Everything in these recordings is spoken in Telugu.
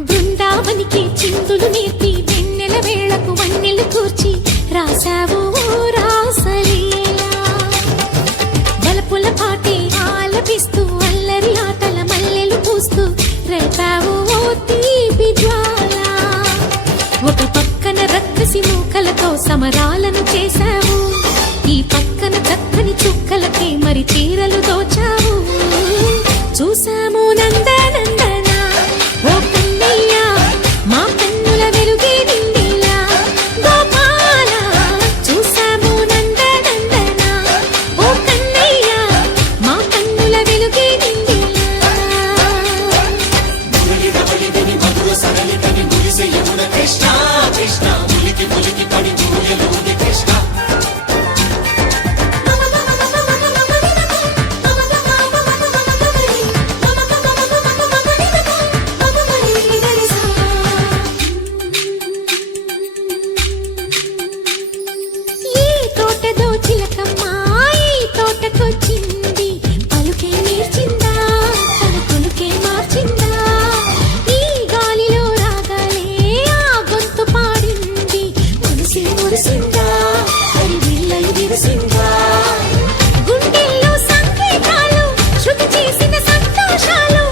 బృందావనికి చిందులు నేర్పి వెన్నెల వేళకు వన్నెలు కూర్చి రాసావు రాసలీలా బలపుల పాటి ఆలపిస్తూ అల్లరి ఆటల మల్లెలు పూస్తూ రేపావు తీపి జ్వాల ఒక పక్కన రక్కసి మూకలతో సమరాలను చేశావు ఈ పక్కన చక్కని చుక్కలకి మరి చీరలు దోచావు చూసాము నందనందన ఓ కన్నయ్య మా కన్నుల వెలుగే నిండిలా గోపాల చూసాము నందనందన ఓ కన్నయ్య మా కన్నుల వెలుగే నిండిలా కృష్ణ కృష్ణ ములికి ములికి పడి చూయలోని కృష్ణ గుండెల్లో సంకేతాలు శృతి చేసిన సంతోషాలు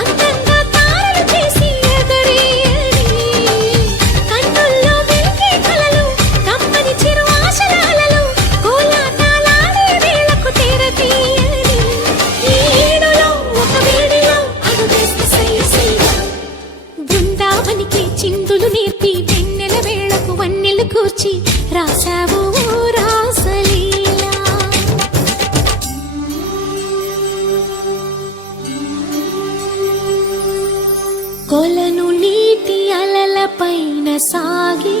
అందంగా తారలు చేసి ఎగరేయని కన్నుల్లో వెలిగే కలలు కమ్మని చిరు ఆశలాలలు కోలాటాలాడే వేళకు తెరతీయని ఈ ఏడులో ఒక వేడిలో అడుగేస్తే సయ్య బృందావనికి చిందులు నేర్పి వెన్నెల వేళకు వన్నెలు కూర్చి రాసావు రాసలీలా కొలను నీటి అలల పైన సాగే